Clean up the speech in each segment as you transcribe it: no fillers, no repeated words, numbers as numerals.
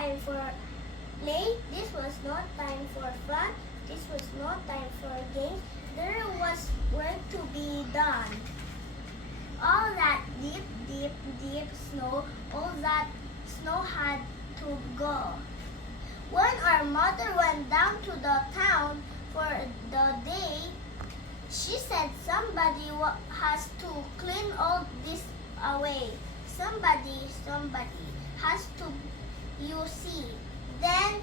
time for play. This was not time for fun. This was not time for games. There was work to be done. All that deep, deep, deep snow, all that snow had to go. When our mother went down to the town for the day, she said somebody has to clean all this away. Somebody has to, you see. Then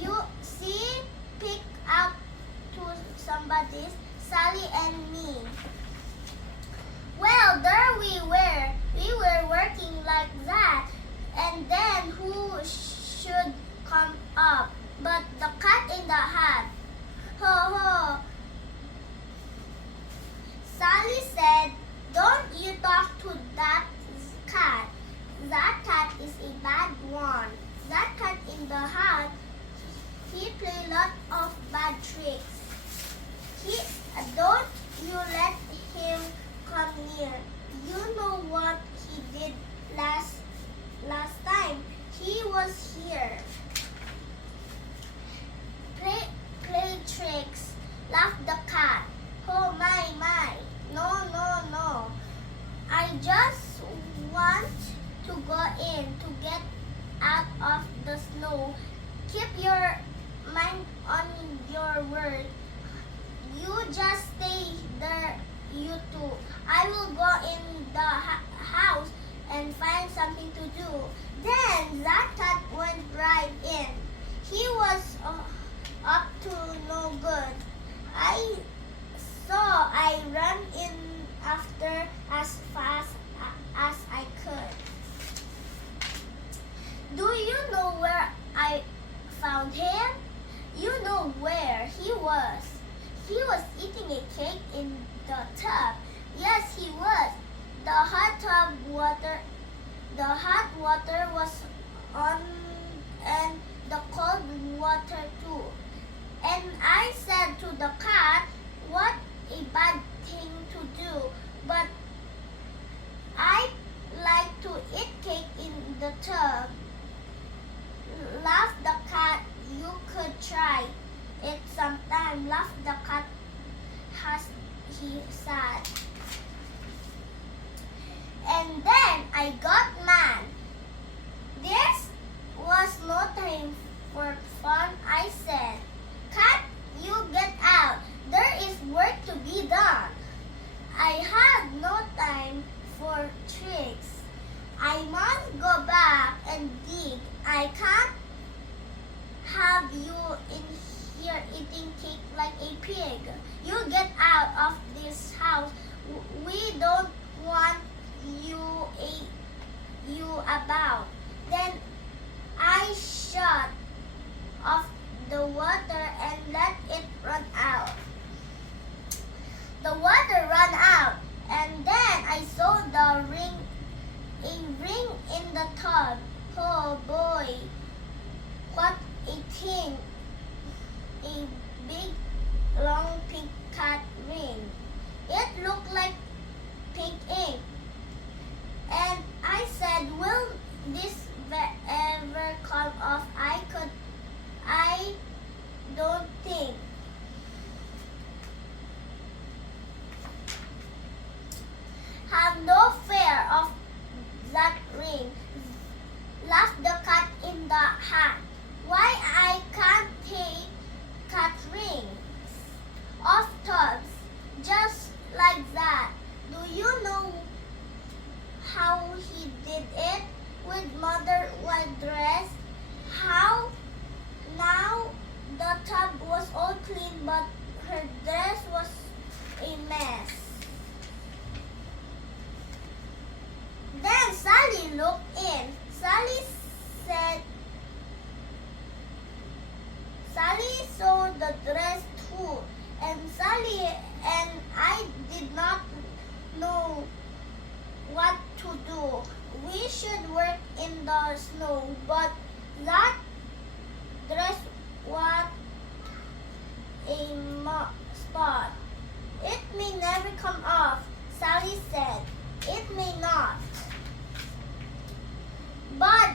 you see, pick up to somebody's, Sally and me. Well, there we were working like that, and then who should come up but the cat in the hat. Ho ho! Sally said, don't you talk to that cat. That cat is a bad one. That cat in the hat, he play lot of bad tricks. Don't you let him come near. You know what he did last time he was here. Play tricks, laughed the cat. Oh my. No. I just want to go in to get out of the snow. Keep your mind on your work. You just stay there, you two. I will go in the house and find something to do. Then that cat went right in. He was up to no good. I ran in after as fast as I could. Do you know where I found him? You know where he was. He was eating a cake in the tub. Yes, he was. The hot water was on, and the cold water too. And I said to the cat, what a bad thing to do. But I like to eat cake in the tub. Laughed the cat, you could try it sometime. Laughed the cat, has he said. And then I got mad. This was no time for fun, I said. Cat, you get out. There is work to be done. I had no time for tricks. I must go back and dig. I can't have you in here eating cake like a pig. You get out of this house. We don't want you about. Then I shut off the water and let it run out. The water ran out, and then I saw a ring in the tub. Oh boy, what a thing! A big, long pink cat ring. It looked like pink ink. And I said, will this ever come off? I don't think. Have no fear of that ring, laughed the cat in the hat. Why I can't take cat rings off tubs just like that? Do you know how he did it with mother white dress? How? Now the tub was all clean, but her dress was a mess. Then Sally looked in. Sally saw the dress too, and Sally and I did not know what to do. We should work in the snow, but that dress was a spot. It may never come off, Sally said. It may not. But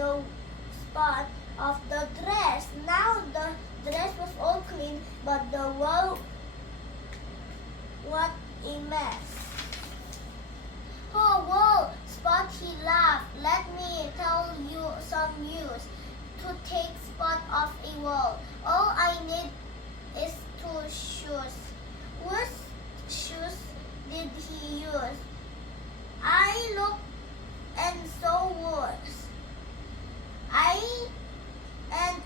the spot of the dress. Now the dress was all clean, but the wall, what a mess. Oh, whoa, Spot, he laughed. Let me tell you some news. To take Spot off a wall, all I need is 2 shoes. Whose shoes did he use? I looked and so was.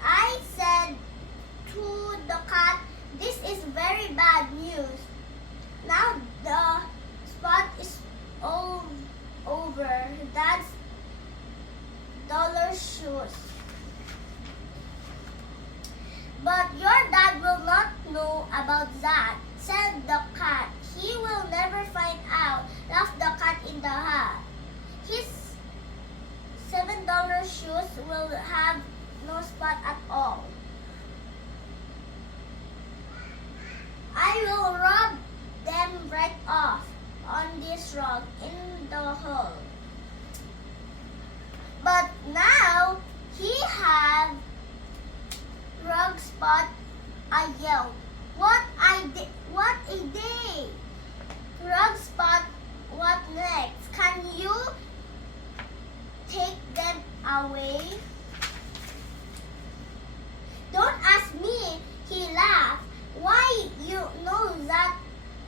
I said to the cat, this is very bad news. Now the Spot is all over Dad's dollar shoes. But your dad will not know about that, said the cat. He will never find out, laughed the cat in the hat. His $7 shoes will have no spot at all. I will rub them right off on this rug in the hall. But now he have rug Spot. I yelled. What a day! Rug Spot, what next? Can you take them away? Don't ask me, he laughed. Why, you know that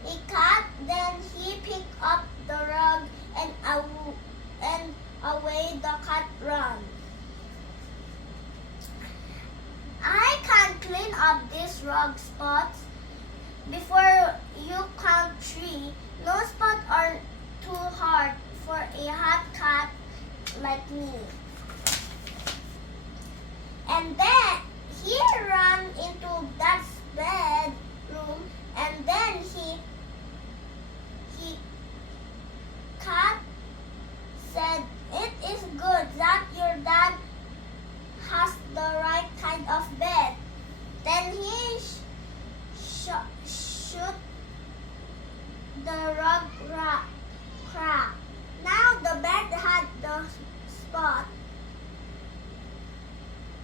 a cat? Then he picked up the rug and away the cat ran. I can clean up these rug spots before you count 3. No spots are too hard for a hot cat like me. And then he ran into Dad's bedroom, and then he cat said, it is good that your dad has the right kind of bed. Then he shoot the rug crack. Now the bed had the spot,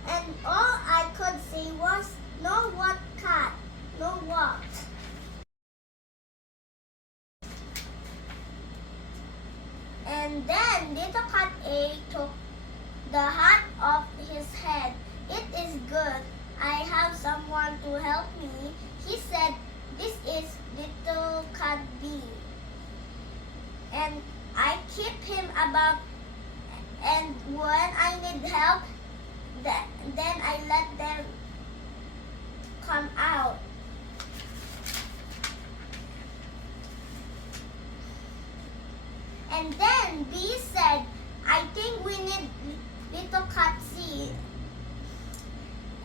and all I could say was, no what cat, no what. And then little cat A took the hat off his head. It is good. I have someone to help me. He said, this is little cat B. And I keep him about, and when I need help, then I let them come out. And then B said, I think we need little cat C.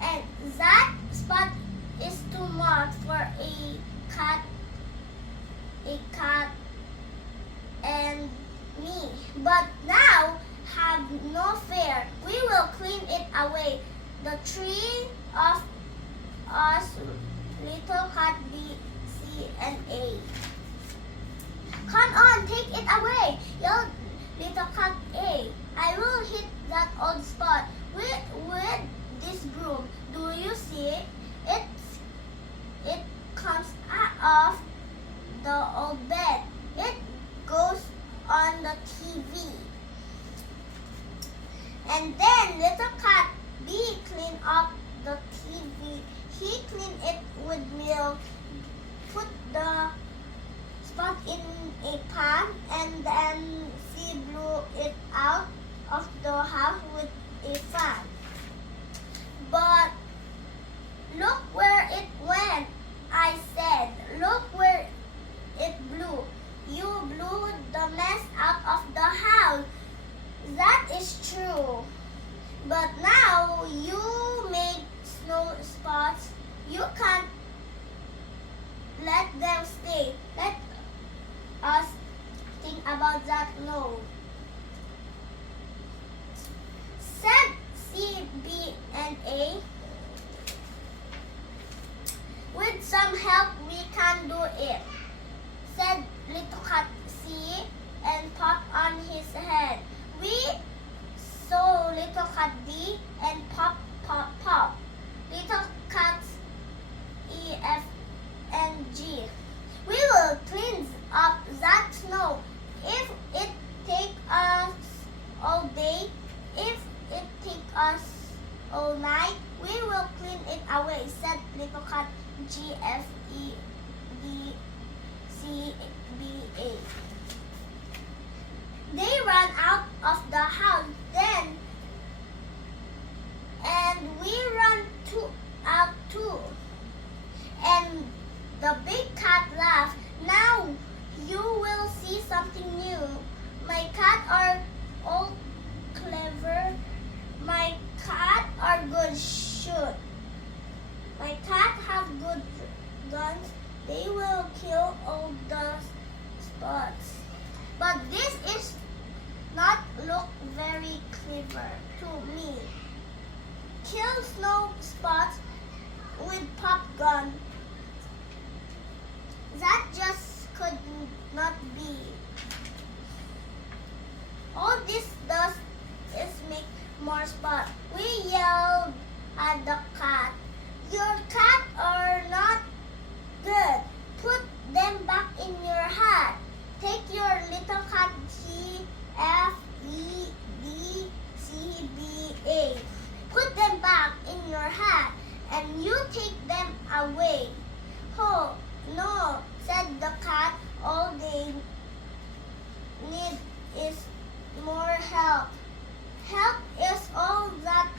And that spot is too much for a cat and me. But now have no fear. We will clean it away. The 3 of us, little cat B, C, and A. Come on, take it away, yelled little cat A. I will hit that old spot with this broom. Do you see it? It comes out of the old bed. It goes on the TV. And then little cat B cleaned up the TV. He cleaned it with milk, put the spot in a pan, and then she blew it out of the house with a fan. But look where it went, I said. Look where it blew. You blew the mess out of the house. That is true. But now you made snow spots. You can't let them stay. Let us think about that load. Said C, B, and A. With some help we can do it, said little cat C and popped on his head. We saw little cat new. My cat are all clever. My cat are good shoot. My cat have good guns. They will kill all the spots. But this is not look very clever to me. Kill snow spots with pop gun. That just could not be. All this does is make more spots. We yelled at the cat. Your cat are not good. Put them back in your hat. Take your little cat G, F, E, D, C, B, A. Put them back in your hat and you take them away. Oh, no, said the cat. All they need is more help. Help is all that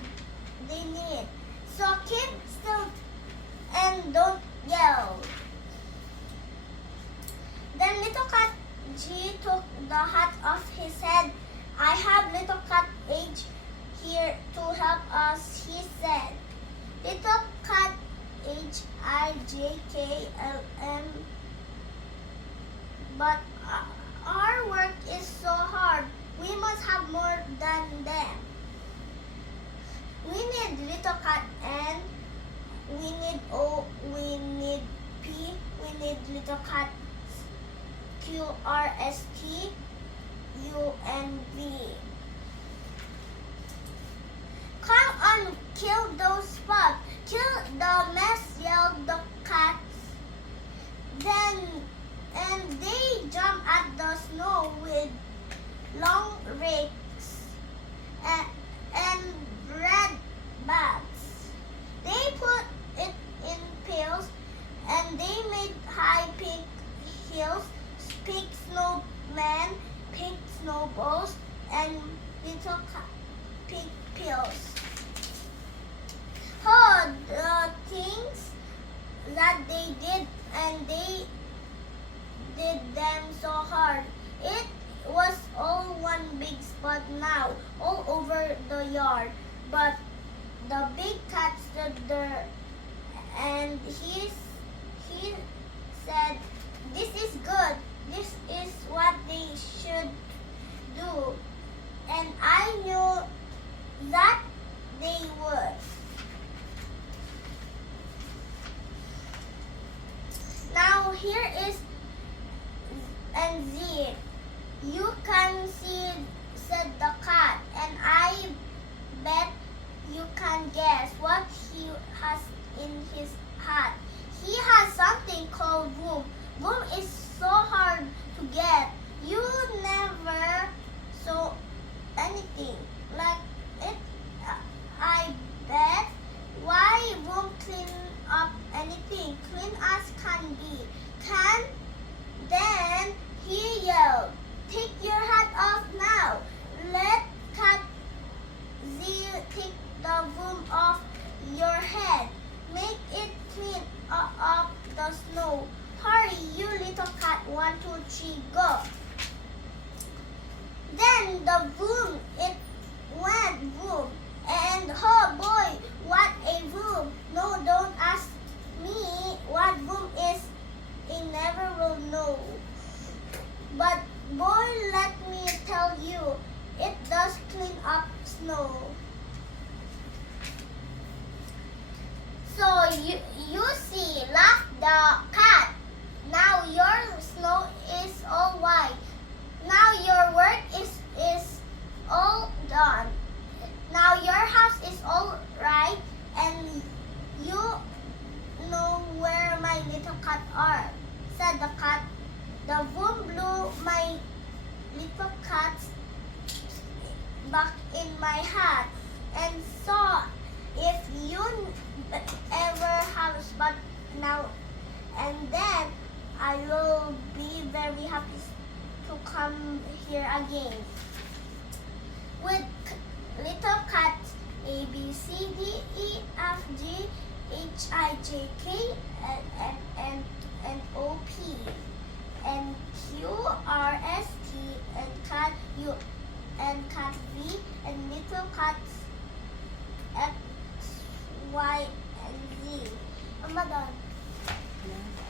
they need. So keep still and don't yell. Then little cat G took the hat off his head. I have little cat H here to help us, he said. Little cat H, I, J, K, L, M. But our work is so hard. We must have more than them. We need little cat N. We need O. We need P. We need little cat Q, R, S, T, U, and V. Come on, kill those spots. Kill the mess, yelled the cats. And they jump at the snow with long rakes and red bats. They put it in pails and they made high pink hills, pink snowmen, pink snowballs, and little pink pills. Oh, the things that they did, and they did them so hard. It was all one big spot now, all over the yard. But the big cat stood there and he said, "This is good. This is what they should do." And I knew that they would. Now here is and Z. "You can see," said the cat, "and I bet you can guess what he has in his hat. He has something called boom. Boom is so hard to get. You never saw anything like it, I bet. Why boom clean up anything? Clean as can be. Can?" Then he yelled, "Take your hat off now. Let cat Z take the boom off your head. Make it clean up the snow. Hurry, you little cat. 1, 2, 3, go." Then the boom, it went boom. And oh boy, what a boom. No, don't ask me what boom is. I never will know. But boy, let me tell you, it does clean up snow. So you see, laughed the cat. Now your snow is all white. Now your work is all done. Now your house is all right, and you know where my little cat are, said the cat. The boom blew my little cats back in my hat, and saw if you ever have a spot now and then, I will be very happy to come here again. With little cats A, B, C, D, E, F, G, H, I, J, K, and O, P, and Q, R, S, T, Mama doon. Yan.